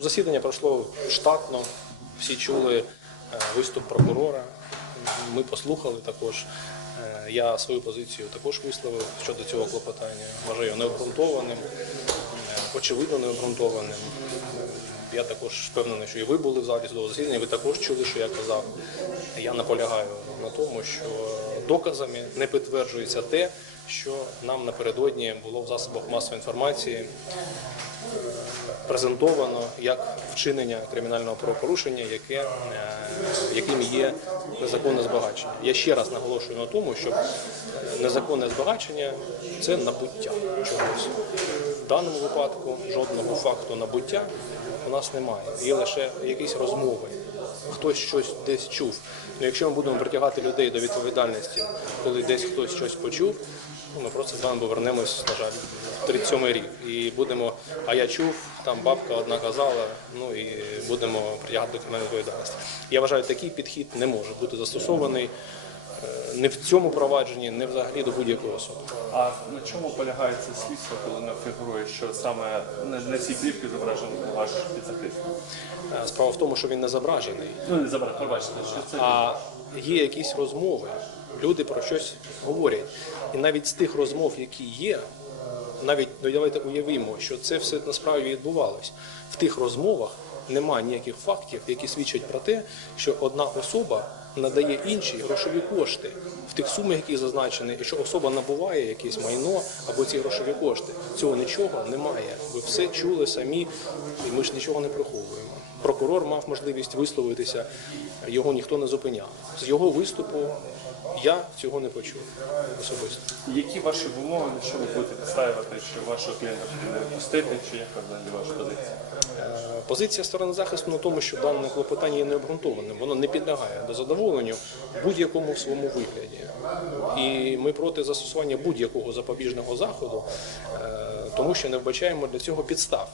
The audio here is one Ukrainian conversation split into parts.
Засідання пройшло штатно, всі чули е, виступ прокурора. Ми послухали також. Е, Я свою позицію також висловив щодо цього клопотання. Вважаю необґрунтованим, е, очевидно необґрунтованим. Я також впевнений, що і ви були в залі судового засідання, ви також чули, що я казав. Я наполягаю на тому, що доказами не підтверджується те, що нам напередодні було в засобах масової інформації презентовано як вчинення кримінального правопорушення, яке, е, яким є незаконне збагачення. Я ще раз наголошую на тому, що незаконне збагачення це набуття чогось. В даному випадку жодного факту набуття у нас немає. Є лише якісь розмови. Хтось щось десь чув. Ну, якщо ми будемо притягати людей до відповідальності, коли десь хтось щось почув, ну, ми просто з вами повернемось, на жаль, в 37 рік. І будемо, а я чув, там бабка одна казала, ну і будемо притягати до кримінальної відповідальності. Я вважаю, такий підхід не може бути застосований е, не в цьому провадженні, не взагалі до будь-якої особи. А на чому полягає це слідство, коли не фігурує, що саме на, цій плівці зображений ваш підзахисник? Е, Справа в тому, що він не зображений. Ну не забрати, пробачте, що це А є якісь розмови, люди про щось говорять. І навіть з тих розмов, які є, навіть ну, давайте уявимо, що це все насправді відбувалось. В тих розмовах немає ніяких фактів, які свідчать про те, що одна особа надає інші грошові кошти в тих сумах, які зазначені, і що особа набуває якесь майно або ці грошові кошти. Цього нічого немає. Ви все чули самі, і ми ж нічого не приховуємо. Прокурор мав можливість висловитися, його ніхто не зупиняв. З його виступу я цього не почув особисто. які ваші вимоги, що ви будете підставити, що вашого клієнта не пустити, чи яка взагалі ваша позиція? Е, Позиція сторони захисту на тому, що дане клопотання є необґрунтованим, воно не підлягає до задоволенню будь-якому своєму вигляді. І ми проти застосування будь-якого запобіжного заходу, е, тому що не вбачаємо для цього підстав.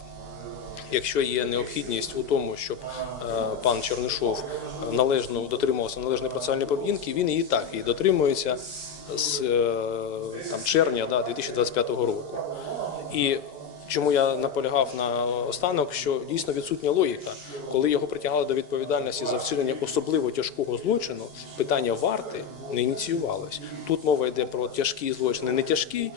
Якщо є необхідність у тому, щоб е, пан Чернишов належно дотримувався належної процесуальної поведінки, він і так і дотримується з е, там, червня да, 2025 року. І чому я наполягав на останок, що дійсно відсутня логіка, коли його притягали до відповідальності за вчинення особливо тяжкого злочину, питання варти не ініціювалось. Тут мова йде про тяжкі злочини, не тяжкі,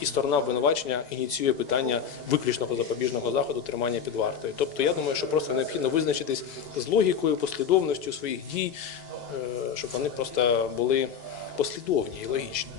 і сторона обвинувачення ініціює питання виключного запобіжного заходу тримання під вартою. Тобто, я думаю, що просто необхідно визначитись з логікою, послідовністю своїх дій, е, щоб вони просто були послідовні і логічні.